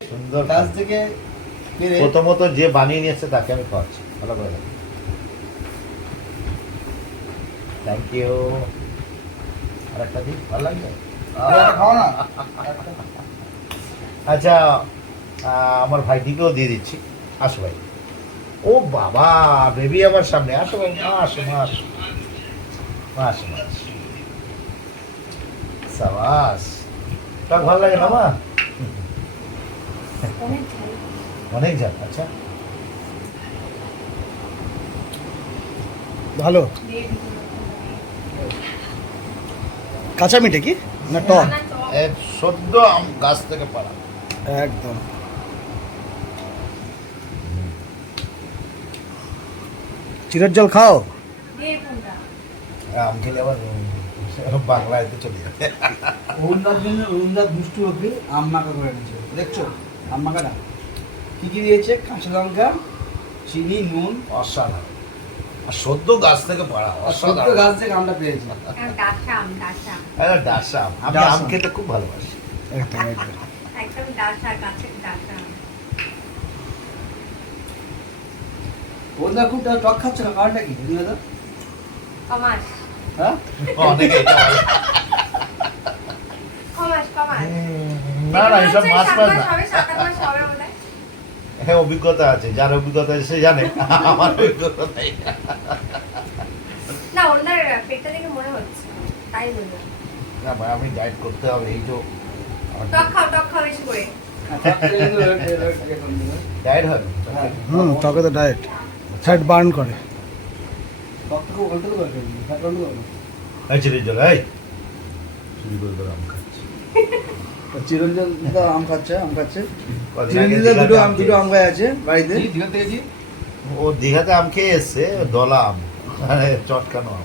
সুন্দর গাছ থেকে পেরে প্রথমত যে বানিয়ে নিয়েছে তাকে আমি খাওয়াচ্ছি। ভালো করে থ্যাংক ইউ আর একটা দিন ভালো লাগবে খাও না। আচ্ছা আমার ভাইটিকেও দিয়ে দিচ্ছি। আসো ভাই। ও বাবা বেবি আমার সামনে। আসো ভাই। আসো মাস মাস মাস সাবাস। ভালো লাগে না মা? অনেক ঝাল। আচ্ছা। ভালো। কাঁচা মিঠে কি? না টক? সদ্য আম গাছ থেকে পাড়া। একদম। চিরের জল খাও? আম খেলে আবার বাংলায় তো চলে যাবে। অরুণদার জন্য অরুণদার দুষ্টু ওকে আম মাখা করে এনেছে। দেখছ? আম মাখাটা কি কি দিয়েছে? কাঁচা লঙ্কা চিনি নুন। অসাধারণ। আর সদ্য গাছ থেকে পাড়া আর অসাধারণ। গাছ থেকে আমটা পেয়েছি। ডাসাম ডাসাম ডাসা আম। আমি। আম আম। খেতে খুব ভালোবাসি। একদম একদম। একদম ডাসা গাছের ডাসাম অরুণদা খুব টক খাচ্ছে না? কারণটা কি? কমাস। হ্যাঁ? অনেকে এটা ভালো কমাস কমাস হুম, না এসব মাছ হ্যাঁ অভিজ্ঞতা আছে যার অভিজ্ঞতা আছে সে জানে। আমার অভিজ্ঞতা নেই। না ওনার পেটটা দেখে মনে হচ্ছে তাই বললাম। না ভাই আমি ডায়েট করতে হবে এই তো। টক খাও টক খাও বেশি করে। ডায়েট হবে? হ্যাঁ। হুম টকে তো ডায়েট ফ্যাট বার্ন করে। ফেলবি ফ্যাট উল্টো করে জল এই। আম খাচ্ছি। চিরঞ্জন তো আম খাচ্ছে আম খাচ্ছে। আগে দুটো আম আম দুটো আম। গায়ে আছে বাড়িতে। দীঘা থেকে ও দীঘাতে আম খেয়ে এসছে দলা আম মানে চটকানো আম।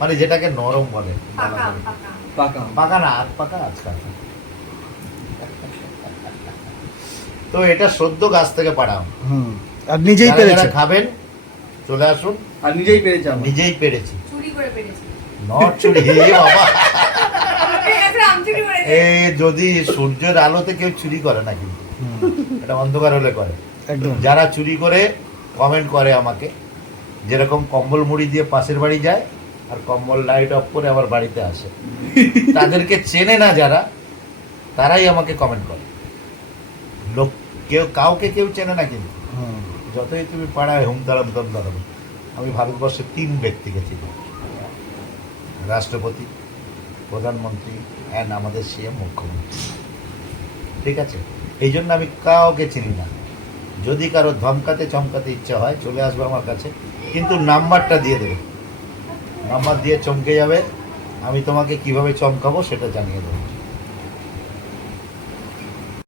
মানে যেটাকে নরম বলে পাকা পাকা না আধ পাকা আজকাল তো এটা সদ্য গাছ থেকে পাড়া হুম আর নিজেই পেরেছে। খাবেন চলে আসুন। আর নিজেই পেরেছে আম নিজেই পেরেছি। চুরি করে পেরেছি। নট চুরি বাবা। আম চুরি করেছে এ যদি সূর্যের আলোতে কেউ চুরি করে না কিন্তু এটা অন্ধকার হলে করে। একদম। যারা চুরি করে কমেন্ট করে আমাকে যেরকম কম্বল মুড়ি দিয়ে পাশের বাড়ি যায় আর কম্বল লাইট অফ করে আবার বাড়িতে আসে। তাদেরকে চেনে না যারা তারাই আমাকে কমেন্ট করে। লোক কেউ কাউকে কেউ চেনে না কিন্তু। যতই তুমি পাড়ায় হুম দাঁড়াম দম দাঁড়াবো। আমি ভারতবর্ষের তিন ব্যক্তিকে চিনি। রাষ্ট্রপতি প্রধানমন্ত্রী অ্যান্ড আমাদের সিএম মুখ্যমন্ত্রী। ঠিক আছে? এই জন্য আমি কাউকে চিনি না। যদি কারও ধমকাতে, চমকাতে ইচ্ছা হয়, চলে আসবে আমার কাছে। কিন্তু নাম্বারটা দিয়ে দেবে। নাম্বার দিয়ে চমকে যাবে। আমি তোমাকে কীভাবে চমকাবো সেটা জানিয়ে দেবো।